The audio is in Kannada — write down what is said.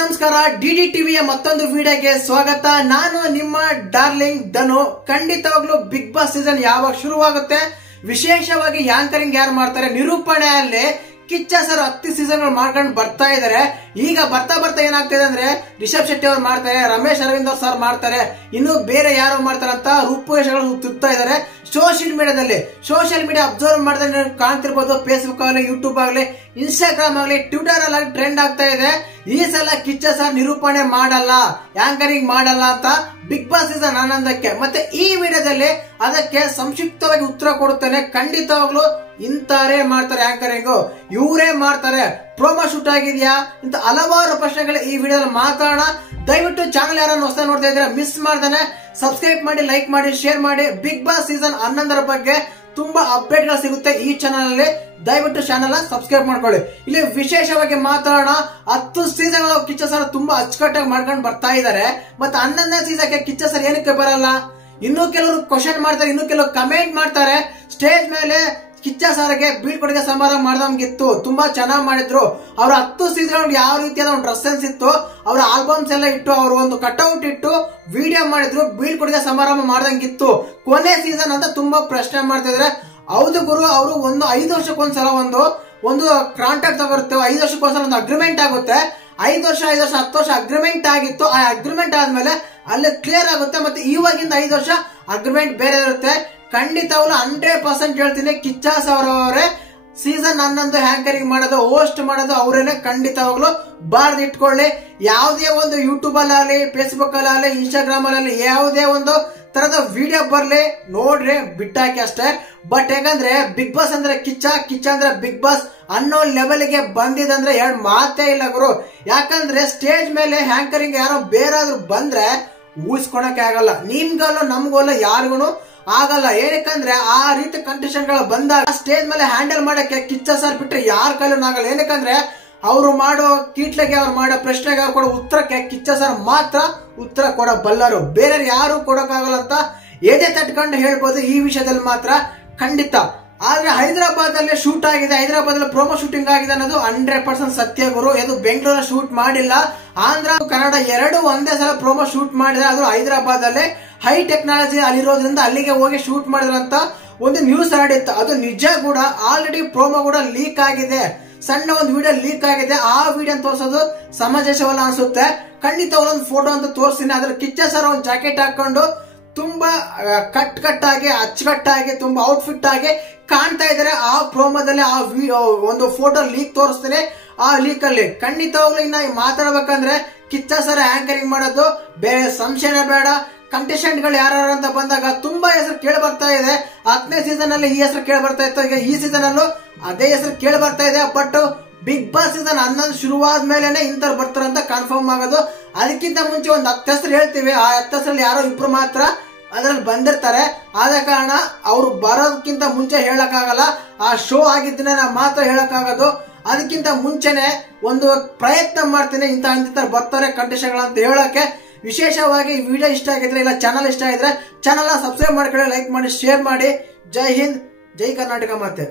ನಮಸ್ಕಾರ ಡಿಡಿ ಟಿವಿಯ ಮತ್ತೊಂದು ವಿಡಿಯೋಗೆ ಸ್ವಾಗತ. ನಾನು ನಿಮ್ಮ ಡಾರ್ಲಿಂಗ್ ಧನು. ಖಂಡಿತವಾಗ್ಲೂ ಬಿಗ್ ಬಾಸ್ ಸೀಸನ್ ಯಾವಾಗ ಶುರುವಾಗುತ್ತೆ, ವಿಶೇಷವಾಗಿ ಯಾಂಕರಿಂಗ್ ಯಾರು ಮಾಡ್ತಾರೆ, ನಿರೂಪಣೆಯಲ್ಲಿ ಕಿಚ್ಚ ಸರ್ 10 ಸೀಸನ್ ಮಾಡ್ಕೊಂಡು ಬರ್ತಾ ಇದಾರೆ. ಈಗ ಬರ್ತಾ ಬರ್ತಾ ಏನಾಗ್ತಿದೆ ಅಂದ್ರೆ ರಿಷಬ್ ಶೆಟ್ಟಿ ಅವ್ರು ಮಾಡ್ತಾರೆ, ರಮೇಶ್ ಅರವಿಂದ್ ಅವ್ರು ಸರ್ ಮಾಡ್ತಾರೆ, ಇನ್ನು ಬೇರೆ ಯಾರು ಮಾಡ್ತಾರೆ ಅಂತ ರೂಪುರೇಷೆಗಳು ತುತ್ತಾ ಇದಾರೆ. ಸೋಷಿಯಲ್ ಮೀಡಿಯಾ ಅಬ್ಸರ್ವ್ ಮಾಡಿದ್ರೆ ಕಾಣ್ತಿರ್ಬೋದು. ಫೇಸ್ಬುಕ್ ಆಗಲಿ, ಯೂಟ್ಯೂಬ್ ಆಗಲಿ, ಇನ್ಸ್ಟಾಗ್ರಾಮ್ ಆಗಲಿ, ಟ್ವಿಟರ್ ಅಲ್ಲಿ ಟ್ರೆಂಡ್ ಆಗ್ತಾ ಇದೆ. ಈ ಸಲ ಕಿಚ್ಚ ಸರ್ ನಿರೂಪಣೆ ಮಾಡಲ್ಲ, ಯಾಂಕರಿಂಗ್ ಮಾಡಲ್ಲ ಅಂತ ಬಿಗ್ ಬಾಸ್ ಸೀಸನ್ ಆನಂದಕ್ಕೆ. ಮತ್ತೆ ಈ ವಿಡಿಯೋದಲ್ಲಿ ಅದಕ್ಕೆ ಸಂಕ್ಷಿಪ್ತವಾಗಿ ಉತ್ತರ ಕೊಡುತ್ತೇನೆ. ಖಂಡಿತವಾಗ್ಲು ಇಂತಾರೆ ಮಾಡ್ತಾರೆ ಯಾಂಕರಿಂಗ್, ಇವರೇ ಮಾಡ್ತಾರೆ, ಪ್ರೋಮೋ ಶೂಟ್ ಆಗಿದ್ಯಾ ಇಂತ ಹಲವಾರು ಪ್ರಶ್ನೆಗಳು ಈ ವಿಡಿಯೋದಲ್ಲಿ ಮಾತಾಡೋಣ. ದಯವಿಟ್ಟು ಚಾನಲ್ ಯಾರನ್ನು ಹೊಸ ನೋಡ್ತಾ ಇದ್ರೆ ಮಿಸ್ ಮಾಡ್ದೇನೆ ಸಬ್ಸ್ಕ್ರೈಬ್ ಮಾಡಿ, ಲೈಕ್ ಮಾಡಿ, ಶೇರ್ ಮಾಡಿ. ಬಿಗ್ ಬಾಸ್ ಸೀಸನ್ 11 ಬಗ್ಗೆ ತುಂಬಾ ಅಪ್ಡೇಟ್ ಗಳು ಸಿಗುತ್ತೆ ಈ ಚಾನಲ್ ಅಲ್ಲಿ. ದಯವಿಟ್ಟು ಚಾನಲ್ ಸಬ್ಸ್ಕ್ರೈಬ್ ಮಾಡ್ಕೊಳ್ಳಿ. ಇಲ್ಲಿ ವಿಶೇಷವಾಗಿ ಮಾತಾಡೋಣ. 10 ಸೀಸನ್ ಕಿಚ್ಚ ಸರ್ ತುಂಬಾ ಅಚ್ಚುಕಟ್ಟಾಗಿ ಮಾಡ್ಕೊಂಡು ಬರ್ತಾ ಇದಾರೆ. ಮತ್ತೆ 11ನೇ ಸೀಸನ್ಗೆ ಕಿಚ್ಚ ಸರ್ ಏನಕ್ಕೆ ಬರಲ್ಲ? ಇನ್ನು ಕೆಲವರು ಕ್ವಶನ್ ಮಾಡ್ತಾರೆ, ಇನ್ನು ಕೆಲವರು ಕಮೆಂಟ್ ಮಾಡ್ತಾರೆ. ಸ್ಟೇಜ್ ಮೇಲೆ ಕಿಚ್ಚ ಸರ್ಗೆ ಬೀಳ್ಕೊಡುಗೆ ಸಮಾರಂಭ ಮಾಡ್ದಂಗಿತ್ತು, ತುಂಬಾ ಚೆನ್ನಾಗಿ ಮಾಡಿದ್ರು. ಅವ್ರ 10 ಸೀಸನ್ ಯಾವ ರೀತಿಯಾದ ಒಂದು ಡ್ರೆಸ್ ಸೆನ್ಸ್ ಇತ್ತು, ಅವ್ರ ಆಲ್ಬಮ್ಸ್ ಎಲ್ಲ ಇಟ್ಟು, ಅವ್ರ ಒಂದು ಕಟ್ಔಟ್ ಇಟ್ಟು ವಿಡಿಯೋ ಮಾಡಿದ್ರು, ಬೀಳ್ಕೊಡುಗೆ ಸಮಾರಂಭ ಮಾಡ್ದಂಗಿತ್ತು. ಕೊನೆ ಸೀಸನ್ ಅಂತ ತುಂಬಾ ಪ್ರಶ್ನೆ ಮಾಡ್ತಿದ್ರೆ. ಹೌದು ಗುರು, ಅವರು 5 ವರ್ಷಕ್ಕೊಂದ್ಸಲ ಒಂದು ಕಾಂಟ್ರಾಕ್ಟ್ ತಗೊರುತ್ತೆ, 5 ವರ್ಷಕ್ಕೊಂದ್ಸಲ ಒಂದು ಅಗ್ರಿಮೆಂಟ್ ಆಗುತ್ತೆ. 5 ವರ್ಷ 10 ವರ್ಷ ಅಗ್ರಿಮೆಂಟ್ ಆಗಿತ್ತು. ಆ ಅಗ್ರಿಮೆಂಟ್ ಆದ್ಮೇಲೆ ಅಲ್ಲಿ ಕ್ಲಿಯರ್ ಆಗುತ್ತೆ. ಮತ್ತೆ ಇವಾಗಿಂದ 5 ವರ್ಷ ಅಗ್ರಿಮೆಂಟ್ ಬೇರೆ ಇರುತ್ತೆ. ಖಂಡಿತವಾಗ್ಲೂ 100% ಹೇಳ್ತೀನಿ, ಕಿಚ್ಚ ಸರ್ ಅವರೇ ಸೀಸನ್ 11 ಹ್ಯಾಂಕರಿಂಗ್ ಮಾಡೋದು, ಹೋಸ್ಟ್ ಮಾಡೋದು ಅವರೇನೆ. ಖಂಡಿತವಾಗ್ಲೂ ಬಾರ್ದು ಇಟ್ಕೊಳ್ಳಿ. ಯಾವುದೇ ಒಂದು ಯೂಟ್ಯೂಬ್ ಅಲ್ಲಾಗಲಿ, ಫೇಸ್ಬುಕ್ ಅಲ್ಲಾಗಲಿ, ಇನ್ಸ್ಟಾಗ್ರಾಮ್ ಅಲ್ಲಿ ಯಾವುದೇ ಒಂದು ತರದ ವಿಡಿಯೋ ಬರ್ಲಿ ನೋಡ್ರಿ, ಬಿಟ್ಟಾಕಿ ಅಷ್ಟೇ. ಬಟ್ ಯಾಕಂದ್ರೆ ಬಿಗ್ ಬಾಸ್ ಅಂದ್ರೆ ಕಿಚ್ಚ ಅಂದ್ರೆ ಬಿಗ್ ಬಾಸ್ ಅನ್ನೋ ಲೆವೆಲ್ಗೆ ಬಂದಿದಂದ್ರೆ ಎರಡು ಮಾತೇ ಇಲ್ಲ ಗುರು. ಯಾಕಂದ್ರೆ ಸ್ಟೇಜ್ ಮೇಲೆ ಹ್ಯಾಂಕರಿಂಗ್ ಯಾರೋ ಬೇರಾದ್ರೂ ಬಂದ್ರೆ ಊಹಿಸ್ಕೊಳಕ್ಕೆ ಆಗಲ್ಲ. ನಿಮ್ಗಲ್ಲ, ನಮ್ಗಲ್ಲ, ಯಾರಿಗೂ ಆಗಲ್ಲ. ಏನಕ್ಕಂದ್ರೆ ಆ ರೀತಿ ಕಂಡೀಷನ್ ಗಳು ಬಂದಾಗ ಸ್ಟೇಜ್ ಮೇಲೆ ಹ್ಯಾಂಡಲ್ ಮಾಡಕ್ಕೆ ಕಿಚ್ಚ ಸರ್ ಬಿಟ್ರೆ ಯಾರ ಕೈಲೂ ಆಗಲ್ಲ. ಏನಕ್ಕಂದ್ರೆ ಅವರು ಮಾಡೋ ಕೀಟ್ಲೆಗೆ, ಅವ್ರು ಮಾಡೋ ಪ್ರಶ್ನೆಗೆ, ಅವ್ರು ಕೊಡೋ ಉತ್ತರಕ್ಕೆ ಕಿಚ್ಚ ಸರ್ ಮಾತ್ರ ಉತ್ತರ ಕೊಡಬಲ್ಲರು. ಬೇರೆ ಯಾರು ಕೊಡೋಕ್ಕಾಗಲ್ಲ ಅಂತ ಎದೆ ತಟ್ಕೊಂಡು ಹೇಳ್ಬೋದು ಈ ವಿಷಯದಲ್ಲಿ ಮಾತ್ರ. ಖಂಡಿತ. ಆದ್ರೆ ಹೈದರಾಬಾದ್ ಅಲ್ಲಿ ಶೂಟ್ ಆಗಿದೆ, ಹೈದರಾಬಾದ್ ಅಲ್ಲಿ ಪ್ರೋಮೋ ಶೂಟಿಂಗ್ ಆಗಿದೆ ಅನ್ನೋದು 100% ಸತ್ಯ ಗುರು. ಇದು ಬೆಂಗಳೂರಲ್ಲಿ ಶೂಟ್ ಮಾಡಿಲ್ಲ. ಆಂಧ್ರ ಕನ್ನಡ ಎರಡು ಒಂದೇ ಸಲ ಪ್ರೋಮೋ ಶೂಟ್ ಮಾಡಿದ್ರೆ, ಅದು ಹೈದರಾಬಾದ್ ಅಲ್ಲಿ ಹೈ ಟೆಕ್ನಾಲಜಿ ಅಲ್ಲಿರೋದ್ರಿಂದ ಅಲ್ಲಿಗೆ ಹೋಗಿ ಶೂಟ್ ಮಾಡಿದ್ರಂತ ಒಂದು ನ್ಯೂಸ್ ಹರಡಿತ್ತು. ಅದು ನಿಜ ಕೂಡ. ಆಲ್ರೆಡಿ ಪ್ರೋಮೋ ಕೂಡ ಲೀಕ್ ಆಗಿದೆ, ಸಣ್ಣ ಒಂದು ವಿಡಿಯೋ ಲೀಕ್ ಆಗಿದೆ. ಆ ವಿಡಿಯೋ ತೋರಿಸೋದು ಸಮಂಜಸವಲ್ಲ ಅನ್ಸುತ್ತೆ. ಖಂಡಿತ ಒಂದು ಫೋಟೋ ಅಂತ ತೋರಿಸ್ತೀನಿ. ಅದ್ರ ಕಿಚ್ಚ ಸರ್ ಒಂದು ಜಾಕೆಟ್ ಹಾಕೊಂಡು ತುಂಬಾ ಕಟ್ಟಾಗಿ, ಅಚ್ಚುಕಟ್ಟಾಗಿ, ತುಂಬಾ ಔಟ್ಫಿಟ್ ಆಗಿ ಕಾಣ್ತಾ ಇದಾರೆ. ಆ ಪ್ರೋಮೋದಲ್ಲಿ ಆ ಒಂದು ಫೋಟೋ ಲೀಕ್ ತೋರಿಸ್ತೀನಿ. ಆ ಲೀಕ್ ಅಲ್ಲಿ ಖಂಡಿತವಾಗ್ಲೂ ಇನ್ನ ಮಾತಾಡ್ಬೇಕಂದ್ರೆ ಕಿಚ್ಚ ಸರ್ ಆಂಕರಿಂಗ್ ಮಾಡೋದು ಬೇರೆ ಸಂಶಯನೇ ಬೇಡ. ಕಂಟೆಸ್ಟೆಂಟ್ ಗಳು ಯಾರು ಅಂತ ಬಂದಾಗ ತುಂಬಾ ಹೆಸರು ಕೇಳಿ ಬರ್ತಾ ಇದೆ. 10ನೇ ಸೀಸನ್ ಅಲ್ಲಿ ಈ ಹೆಸರು ಕೇಳಿ ಬರ್ತಾ ಇತ್ತು, ಈಗ ಈ ಸೀಸನ್ ಅಲ್ಲೂ ಅದೇ ಹೆಸರು ಕೇಳಿ ಬರ್ತಾ ಇದೆ. ಬಟ್ ಬಿಗ್ ಬಾಸ್ ಸೀಸನ್ 11 ಶುರುವಾದ ಮೇಲೆನೆ ಇಂಥವ್ರು ಬರ್ತಾರಂತ ಕನ್ಫರ್ಮ್ ಆಗೋದು. ಅದಕ್ಕಿಂತ ಮುಂಚೆ ಒಂದು 10 ಹೆಸರು ಹೇಳ್ತೀವಿ. ಆ 10 ಹೆಸರಲ್ಲಿ ಯಾರೋ ಇಬ್ರು ಮಾತ್ರ ಅದ್ರಲ್ಲಿ ಬಂದಿರ್ತಾರೆ. ಆದ ಕಾರಣ ಅವ್ರು ಬರೋದಕ್ಕಿಂತ ಮುಂಚೆ ಹೇಳಕ್ಕಾಗಲ್ಲ. ಆ ಶೋ ಆಗಿದ್ದನ್ನ ನಾ ಮಾತ್ರ ಹೇಳಕ್ಕಾಗೋದು. ಅದಕ್ಕಿಂತ ಮುಂಚೆನೆ ಒಂದು ಪ್ರಯತ್ನ ಮಾಡ್ತೀನಿ, ಇಂಥ ಬರ್ತಾರೆ ಕಂಟೆಸ್ಟೆಂಟ್ ಗಳು ಅಂತ ಹೇಳಕ್ಕೆ. ವಿಶೇಷವಾಗಿ ಈ ವಿಡಿಯೋ ಇಷ್ಟ ಆಗಿದ್ರೆ, ಇಲ್ಲ ಚಾನಲ್ ಇಷ್ಟ ಆಗಿದ್ರೆ ಚಾನಲ್ ಸಬ್ಸ್ಕ್ರೈಬ್ ಮಾಡ್ಕೊಳ್ಳಿ, ಲೈಕ್ ಮಾಡಿ, ಶೇರ್ ಮಾಡಿ. ಜೈ ಹಿಂದ್, ಜೈ ಕರ್ನಾಟಕ ಮಾತೆ.